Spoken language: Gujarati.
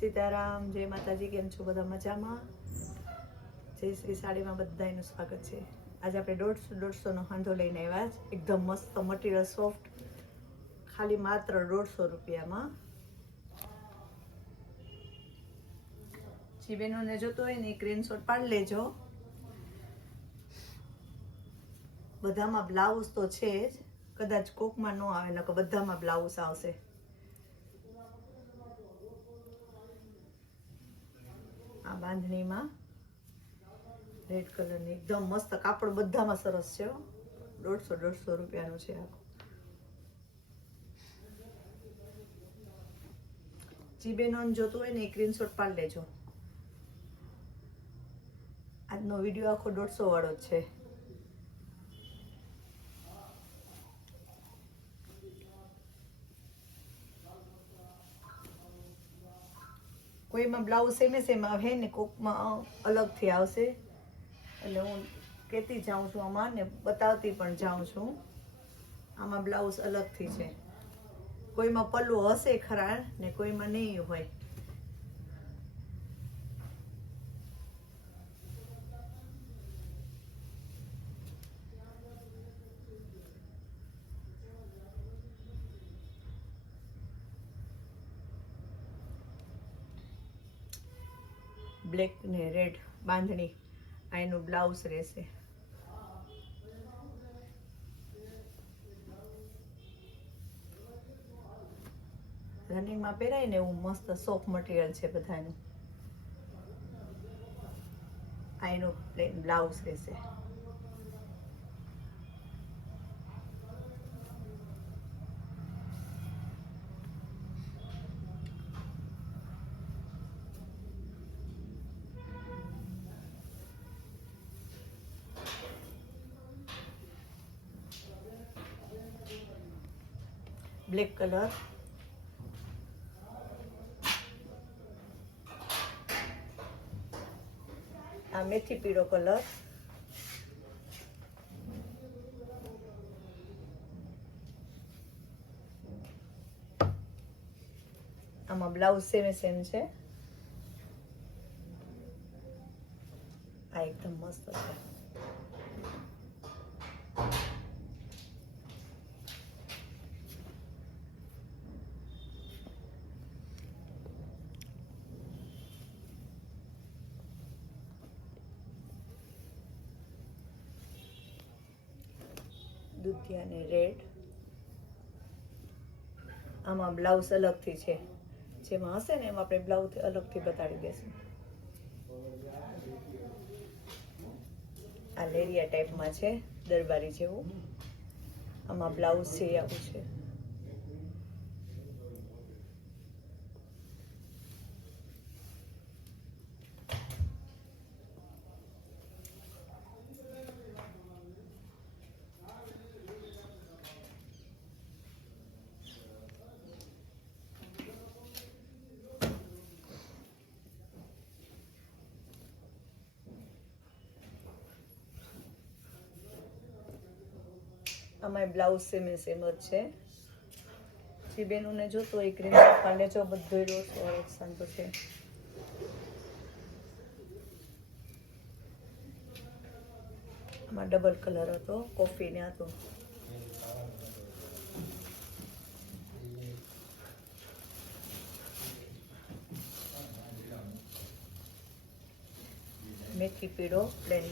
સીતારામ, જય માતાજી. કેમ છો બધા? મજામાં? જય શ્રી સાડીમાં બધાનું સ્વાગત છે. આજે આપણે 150નો હાંધો લઈને આવ્યા છે. એકદમ મસ્ત મટીરિયલ, સોફ્ટ, ખાલી માત્ર 150 રૂપિયામાં. જે બહેનોને જોતો હોય ને સ્ક્રીનશોટ પાડી લેજો. બધામાં બ્લાઉઝ તો છે જ, કદાચ કોકમાં ન આવે, નકર બધામાં બ્લાઉઝ આવશે. આ બાંધણીમાં રેડ કલરની એકદમ મસ્ત કાપડ, બધામાં સરસ છે. 150 રૂપિયાનું છે. જી બેનોને જોતું હોય ને સ્ક્રીનશોટ પાડી લેજો. આજનો વિડીયો આખો 150 વાળો જ છે. કોઈમાં બ્લાઉઝ સેમ આવે ને કોકમાં અલગથી આવશે, એટલે હું કહેતી જાઉં છું આમાં ને બતાવતી પણ જાઉં છું. આમાં બ્લાઉઝ અલગથી છે. કોઈમાં પલ્લું હશે ખરા ને કોઈમાં નહીં હોય. બ્લેક ને રેડ બાંધણી, આ એનું બ્લાઉઝ રહેશે. રનિંગમાં પહેરાય ને એવું મસ્ત સોફ્ટ મટીરિયલ છે બધાનું. આ એનું પ્લેન બ્લાઉઝ રહેશે. બ્લેક કલર, આ મેથી પીળો કલર, આમાં બ્લાઉઝ સેમ છે. આ એકદમ મસ્ત છે. દુધિયા ને રેડ, આમાં બ્લાઉઝ અલગથી છે. જેમાં હશે ને એમાં આપણે બ્લાઉઝ અલગથી બતાડી દઈશું. આ લેરિયા ટાઈપમાં છે, દરબારી જેવું. આમાં બ્લાઉઝ છે આવું છે. આમાં બ્લાઉઝ સેમ જ છે. જે બેનોને જોતો હોય સ્ક્રીનશોટ પાડી લેજો. બધું રોજ સાંતો છે. આમાં ડબલ કલર હતો, કોફી ને હતો. મેથી પીળો પ્લેન.